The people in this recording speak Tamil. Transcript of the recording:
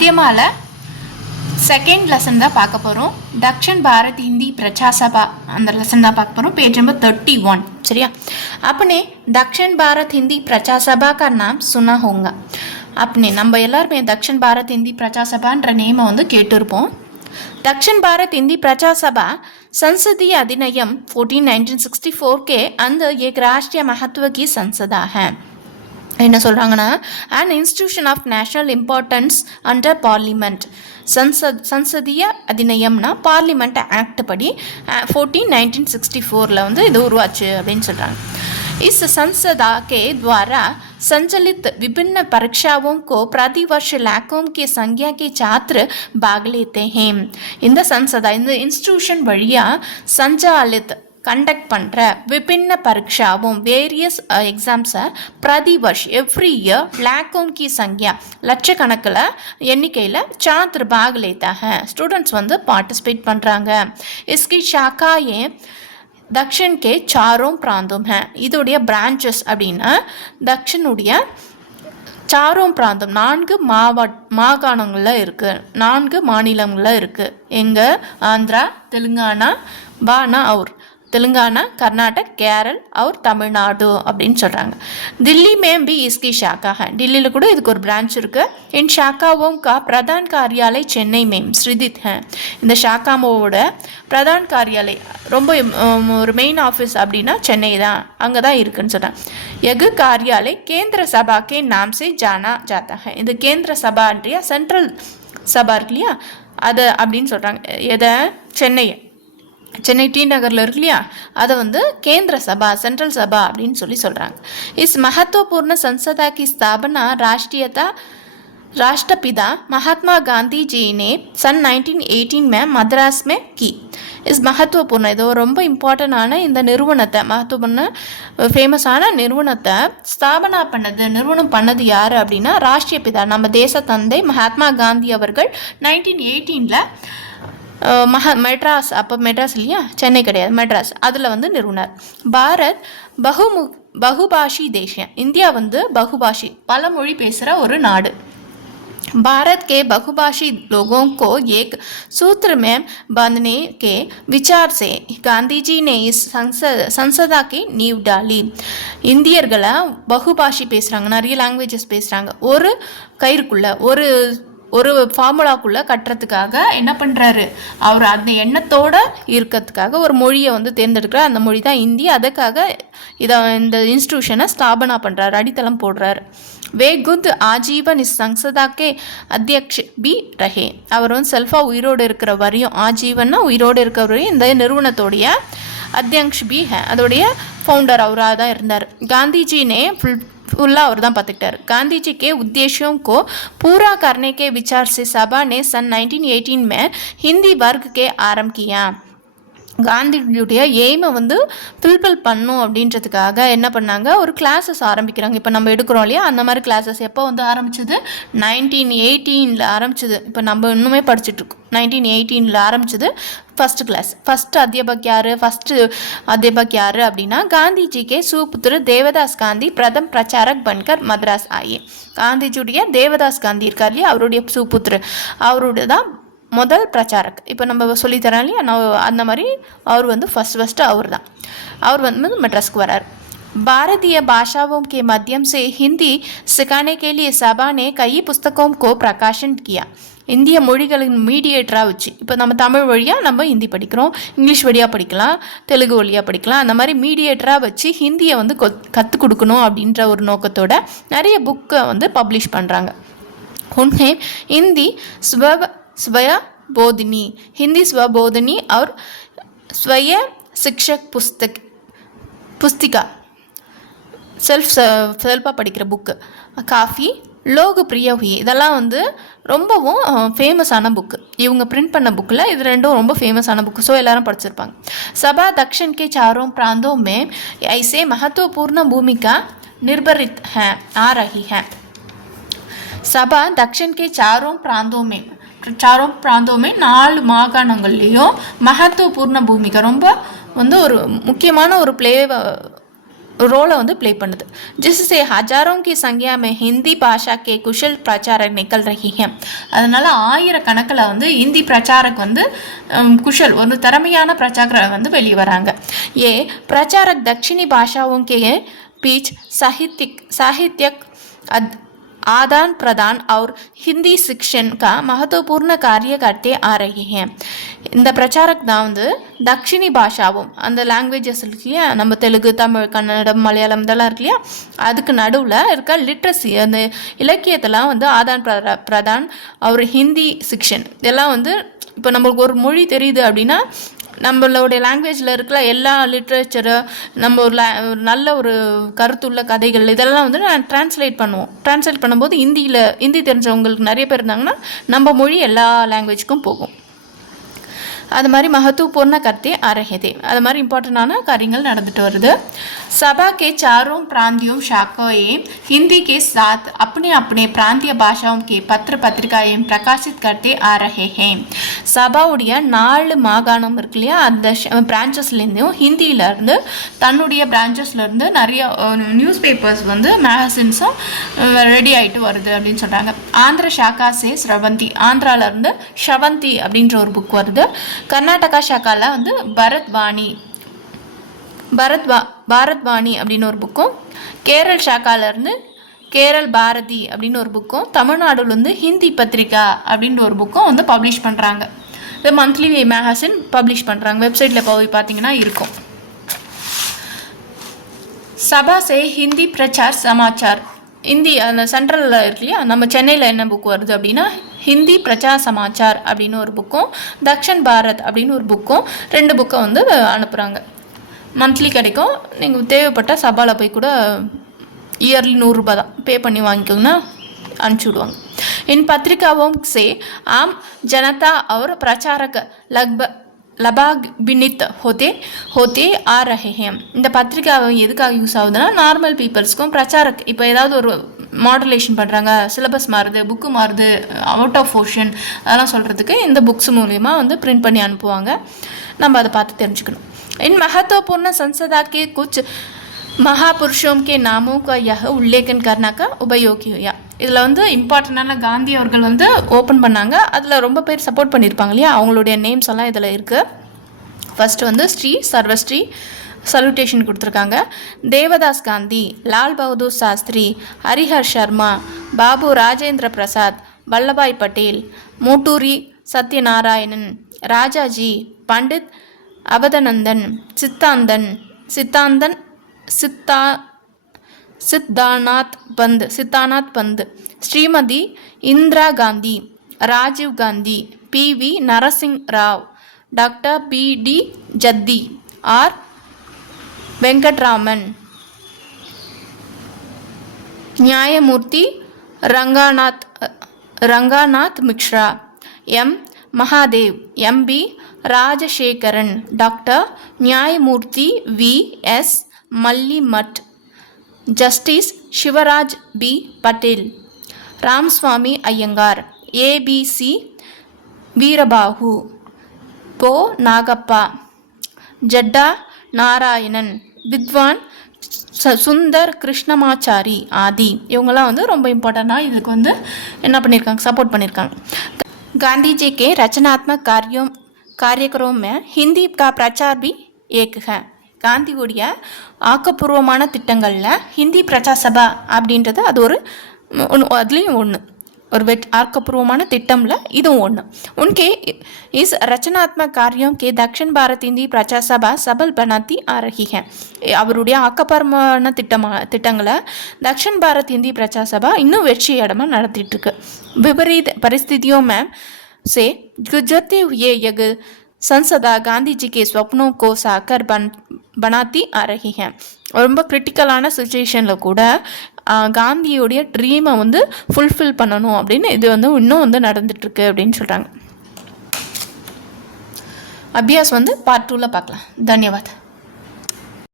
மத்தியமால செகண்ட் லெசன் தான் பார்க்க போகிறோம். தக்ஷன் பாரத் हिंदी प्रचार सभा அந்த லெசன் தான் பார்க்க போகிறோம். Page number 31. சரியா? आपने दक्षिण भारत हिंदी प्रचार सभा का नाम सुना होगा. आपने நம்ம எல்லாருமே दक्षिण भारत हिंदी प्रचार सभाன்ற நேமை வந்து கேட்டிருப்போம். दक्षिण भारत हिंदी प्रचार सभा संसदीय अधिनियम 1964 के अंदर एक राष्ट्रीय महत्व की संसदा है. என்ன சொல்கிறாங்கன்னா, and institution of national importance under parliament. சன்சதிய அதிநயம்னா பார்லிமெண்ட் ஆக்ட் படி 1964 வந்து இது உருவாச்சு அப்படின்னு சொல்கிறாங்க. इस संसदा के द्वारा संचालित विभिन्न परीक्षाओं को प्रतिवर्ष लाखों की संख्या के छात्र भाग लेते हैं. இந்த சன்சதா இந்த இன்ஸ்டிடியூஷன் வழியாக சஞ்சாலித் கண்டக்ட் பண்ணுற விபின்ன பரீட்சாவும் வேரியஸ் எக்ஸாம்ஸை பிரதி வருஷ் எவ்ரி இயர் லேக்கோம் கி சங்கியா லட்சக்கணக்கில் எண்ணிக்கையில் சாத்திர பாக் லேத்தாக ஸ்டூடெண்ட்ஸ் வந்து பார்ட்டிசிபேட் பண்ணுறாங்க. இஸ்கி ஷாக்காயே தக்ஷன் கே சாரோம் பிராந்தம் ஹே. இதோடைய பிரான்ச்சஸ் அப்படின்னா தக்ஷனுடைய சாரோம் பிராந்தம் 4 மாகாணங்களில் இருக்குது, 4 மாநிலங்களில் இருக்குது. எங்கே? ஆந்திரா, தெலுங்கானா, பானா और तेलंगाना, कर्नाटक, केरल और तमिलनाडु அப்படின்னு சொல்கிறாங்க. दिल्ली में भी इसकी शाखा है. दिल्ली கூட இதுக்கு ஒரு பிரான்ச் இருக்குது. इन शाखाओं का प्रधान कार्यालय चेन्नई में स्थित है. இந்த ஷாக்காவோட பிரதான் காரியாலய் ரொம்ப ஒரு மெயின் ஆஃபீஸ் அப்படின்னா சென்னை தான், அங்கே தான் இருக்குன்னு சொல்கிறாங்க. எகு காரியாலய் கேந்திர சபா கே நாம் से जाना जाता है. இந்த கேந்திர சபான்றிய சென்ட்ரல் சபா இருக்கு இல்லையா, அது அப்படின்னு சொல்கிறாங்க. எதை? சென்னை டி நகரில் இருக்கு இல்லையா, அதை வந்து கேந்திர சபா சென்ட்ரல் சபா அப்படின்னு சொல்கிறாங்க. इस महत्वपूर्ण संसदा की स्थापना राष्ट्रपिता महात्मा गांधी जी ने सन 1918 में मद्रास में की. इस महत्वपूर्ण இது ரொம்ப இம்பார்ட்டண்டான இந்த நிறுவனத்தை மகத்துவபூர்ண ஃபேமஸான நிறுவனத்தை நிறுவனம் பண்ணது யார் அப்படின்னா ராஷ்டிரிய பிதா நம்ம தேச தந்தை மகாத்மா காந்தி அவர்கள் 1918 மெட்ராஸ், அப்போ மெட்ராஸ் இல்லையா, சென்னை கிடையாது, மெட்ராஸ், அதில் வந்து நிறுவனர். பாரத் பகுபாஷி தேசம். இந்தியா வந்து பகுபாஷி பல மொழி பேசுகிற ஒரு நாடு. भारत के बहुभाषी लोगों को एक सूत्र में बांधने के विचार से गांधी जी ने इस संसदा की नींव डाली. இந்தியர்களை பகுபாஷி பேசுகிறாங்க, நிறைய லாங்குவேஜஸ் பேசுகிறாங்க, ஒரு கயிறுக்குள்ளே ஒரு ஃபார்முலாக்குள்ளே கட்டுறதுக்காக என்ன பண்ணுறாரு அவர், அந்த எண்ணத்தோடு இருக்கிறதுக்காக ஒரு மொழியை வந்து தேர்ந்தெடுக்கிறார். அந்த மொழி தான் இந்தி. அதுக்காக இந்த இன்ஸ்டிடியூஷனை ஸ்தாபனா பண்ணுறாரு, அடித்தளம் போடுறாரு. वे खुद आजीवन इस संसदा के अध्यक्ष भी रहे. அவர் வந்து செல்ஃபாக உயிரோடு இருக்கிற வரையும், ஆஜீவன்னா உயிரோடு இருக்கிற வரையும் இந்த நிறுவனத்தோடைய அத்தியக்ஷ் பி ஹே, அதோடைய ஃபவுண்டர் அவராக தான் இருந்தார். காந்திஜி ने फुल्ला और தான் பார்த்துக்கிட்டார். गांधी जी के उद्देश्यों को पूरा करने के विचार से सभा ने सन 1918 में हिंदी वर्ग के आरंभ किया. காந்தியுடைய எய்மை வந்து ஃபில்பில் பண்ணும் அப்படின்றதுக்காக என்ன பண்ணாங்க, ஒரு கிளாஸஸ் ஆரம்பிக்கிறாங்க. இப்போ நம்ம எடுக்கிறோம் இல்லையா, அந்த மாதிரி கிளாஸஸ் எப்போ வந்து ஆரம்பிச்சது? 1918 ஆரம்பிச்சது. இப்போ நம்ம இன்னுமே படிச்சுட்ருக்கோம். 1918 ஆரம்பிச்சது ஃபஸ்ட்டு கிளாஸ். ஃபஸ்ட்டு அத்தியாபக் யார் அப்படின்னா காந்திஜிக்கே சுபுத்திர தேவதாஸ் காந்தி பிரதம் பிரச்சாரக் பன்கர் மദ്രാஸ் ஆயி. காந்திஜியுடைய தேவதாஸ் காந்தி இருக்கார் இல்லையா, அவருடைய சுபுத்திர, அவருடைய தான் முதல் பிரச்சாரக். இப்போ நம்ம சொல்லித்தரோம் இல்லையா, அந்த மாதிரி அவர் வந்து ஃபஸ்ட்டு அவர் வந்து மெட்ராஸ்க்கு வரார். भारतीय भाषाओं के माध्यम से हिंदी सिखाने के लिए सभा ने कई पुस्तकों को प्रकाशन किया. இந்திய மொழிகளின் மீடியேட்டராக வச்சு, இப்போ நம்ம தமிழ் வழியாக நம்ம ஹிந்தி படிக்கிறோம், இங்கிலீஷ் வழியாக படிக்கலாம், தெலுங்கு வழியாக படிக்கலாம். அந்த மாதிரி மீடியேட்டராக வச்சு ஹிந்தியை வந்து கற்றுக் கொடுக்கணும் அப்படின்ற ஒரு நோக்கத்தோட நிறைய புக்கை வந்து பப்ளிஷ் பண்ணுறாங்க. उन्हें हिंदी स्वयंबोधिनी, हिंदी स्वबोधिनी और स्वयं शिक्षक पुस्तिका செல்ஃபாக படிக்கிற புக்கு காஃபி லோகப்பிரிய हुई. இதெல்லாம் வந்து ரொம்பவும் ஃபேமஸான புக்கு. இவங்க பிரிண்ட் பண்ண புக்கில் இது ரெண்டும் ரொம்ப ஃபேமஸான புக்கு. ஸோ எல்லாரும் படிச்சிருப்பாங்க. सभा दक्षिण के चारों प्रांतों में ऐसे महत्वपूर्ण भूमिका निर्भरित है आ रही है. सभा दक्षिण के चारों प्रांतों में 4 மாகாணங்கள்லேயும் மகத்துவபூர்ண பூமிகா ரொம்ப வந்து ஒரு முக்கியமான ஒரு रोल வந்து ப்ளே பண்ணுது जिससे हजारों की संख्या में हिंदी भाषा के कुशल प्रचारक निकल रही हैं அதனால ஆயிரக்கணக்கில் வந்து ஹிந்தி பிரச்சாரக் வந்து कुशल ஒரு திறமையான பிரச்சாரகர் வந்து வெளியே வராங்க ये प्रचारक दक्षिणी भाषाओं के बीच साहित्यिक आदान प्रदान और हिंदी शिक्षण का महत्वपूर्ण कार्य करते आ रहे हैं இந்த பிரச்சாரக் தான் வந்து தக்ஷிணி பாஷாவும் அந்த லாங்குவேஜஸ் இருக்கு இல்லையா நம்ம தெலுங்கு தமிழ் கன்னடம் மலையாளம் இதெல்லாம் இருக்கு இல்லையா அதுக்கு நடுவில் இருக்க லிட்ரஸி அந்த இலக்கியத்தெல்லாம் வந்து ஆதான் பிரதான் அவர் ஹிந்தி சிக்ஷன் இதெல்லாம் வந்து இப்போ நம்மளுக்கு ஒரு மொழி தெரியுது அப்படின்னா நம்மளுடைய லாங்குவேஜில் இருக்கிற எல்லா லிட்ரேச்சரு நம்ம ஒரு நல்ல ஒரு கருத்துள்ள கதைகள் இதெல்லாம் வந்து நான் ட்ரான்ஸ்லேட் பண்ணும்போது ஹிந்தி தெரிஞ்சவங்களுக்கு நிறைய பேர் இருந்தாங்கன்னா நம்ம மொழி எல்லா லாங்குவேஜுக்கும் போகும் அது மாதிரி महत्वपूर्ण करते आ रहे थे அது மாதிரி இம்பார்ட்டண்டான காரியங்கள் நடந்துட்டு வருது सभा के चारों प्रांतीय शाखाएं हिंदी के साथ अपने अपने प्रांतीय भाषाओं के पत्र पत्रिकाएं प्रकाशित करते आ रहे हैं சபாவுடைய 4 மாகாணம் இருக்கு இல்லையா அந்த பிரான்ச்சஸ்லேருந்தும் ஹிந்தியிலேருந்து தன்னுடைய பிரான்ச்சஸ்லேருந்து நிறைய நியூஸ் பேப்பர்ஸ் வந்து மேகசின்ஸும் ரெடி ஆகிட்டு வருது அப்படின்னு சொல்கிறாங்க ஆந்திர ஷாக்காசே ஸ்ரவந்தி ஆந்திராவிலேருந்து ஷவந்தி அப்படின்ற ஒரு புக் வருது கர்நாடகா ஷாக்காவில் வந்து பாரத்வாணி அப்படின்னு ஒரு புக்கும் கேரள் ஷாக்காவிலேருந்து கேரள் பாரதி அப்படின்னு ஒரு புக்கும் தமிழ்நாடுல வந்து ஹிந்தி பத்திரிகா அப்படின்ற ஒரு புக்கும் வந்து பப்ளிஷ் பண்ணுறாங்க இது மந்த்லி மேகசின் பப்ளிஷ் பண்ணுறாங்க வெப்சைட்டில் போய் பார்த்தீங்கன்னா இருக்கும் சபா சே ஹிந்தி பிரச்சார் சமாச்சார் ஹிந்தி அந்த சென்ட்ரலில் இருக்கு இல்லையா நம்ம சென்னையில் என்ன புக் வருது அப்படின்னா ஹிந்தி பிரச்சார் சமாச்சார் அப்படின்னு ஒரு புக்கும் தக்ஷன் பாரத் அப்படின்னு ஒரு புக்கும் 2 புக்கை வந்து அனுப்புகிறாங்க மந்த்லி கிடைக்கும் நீங்கள் தேவைப்பட்ட சபாவில் போய் கூட இயர்லி 100 ரூபாய் தான் பே பண்ணி வாங்கிக்கோங்கன்னா அனுப்பிச்சி விடுவாங்க इन पत्रिकाओं से आम जनता और प्रचारक लबाभिन्नित होते आ रहे हैं இந்த பத்திரிக்காவை எதுக்காக யூஸ் ஆகுதுன்னா நார்மல் பீப்புள்ஸ்க்கும் பிரச்சாரக் இப்போ ஏதாவது ஒரு மாடுலேஷன் பண்ணுறாங்க சிலபஸ் மாறுது புக்கு மாறுது அவுட் ஆஃப் ஓஷன் அதெல்லாம் சொல்கிறதுக்கு இந்த புக்ஸ் மூலிமா வந்து பிரிண்ட் பண்ணி அனுப்புவாங்க நம்ம அதை பார்த்து தெரிஞ்சுக்கணும் इन महत्वपूर्ण संसदा के कुछ महापुरुषों के नामों का यह उल्लेखन करना का उपयोगी हुआ இதில் வந்து இம்பார்ட்டண்டான காந்தி அவர்கள் வந்து ஓப்பன் பண்ணாங்க அதில் ரொம்ப பேர் சப்போர்ட் பண்ணியிருப்பாங்க இல்லையா அவங்களுடைய நேம்ஸ் எல்லாம் இதில் இருக்குது ஃபஸ்ட்டு வந்து ஸ்ரீ சர்வஸ்ரீ சல்யூட்டேஷன் கொடுத்துருக்காங்க Devdas Gandhi Lal Bahadur Shastri Harihar Sharma Babu Rajendra Prasad Vallabhbhai Patel Moturi Satyanarayana Rajaji Pandit Avadhanandan Siddhanath Pant Shrimati Indira Gandhi Rajiv Gandhi PV Narasimha Rao doctor BD Jatti R Venkataraman Nyayamurthy Ranganath Mishra M Mahadev MB Rajasekharan doctor Nyayamurthy VS Malimath justice Shivraj B Patel Ramaswamy Iyengar ABC Veerabahu போ நாகப்பா ஜட்டா நாராயணன் வித்வான் சுந்தர் கிருஷ்ணமாச்சாரி ஆதி இவங்கெல்லாம் வந்து ரொம்ப இம்பார்ட்டண்ட்டாக இதுக்கு வந்து என்ன பண்ணியிருக்காங்க சப்போர்ட் பண்ணியிருக்காங்க गांधी जी के रचनात्मक कार्यक्रम में हिंदी का प्रचार भी एक है காந்தியுடைய ஆக்கப்பூர்வமான திட்டங்களில் ஹிந்தி பிரச்சார சபா அப்படின்றது அது ஒரு அதுலேயும் ஒரு ஆக்கப்பூர்வமான திட்டம்ல இதுவும் ஒன்று उनके इस रचनात्मक कार्यों के दक्षिण भारत हिंदी प्रचार सभा सबल बनाती आ रही है அவருடைய ஆக்கப்பூர்வமான திட்டங்களை தக்ஷின் பாரத் ஹிந்தி பிரச்சார சபா இன்னும் வெற்றியடமாக நடத்திட்டு இருக்கு विपरीत परिस्थितियों में से गुजरते हुए यह संसदा गांधी जी के स्वप्नों को साकार बनाती आ रही है ரொம்ப கிரிட்டிக்கலான சுச்சுவேஷனில் கூட காந்தியோடைய ட்ரீமை வந்து ஃபுல்ஃபில் பண்ணணும் அப்படின்னு இது வந்து இன்னும் வந்து நடந்துட்டுருக்கு அப்படின்னு சொல்கிறாங்க அபியாஸ் வந்து பார்ட் 2ல் பார்க்கலாம் தன்யவாத்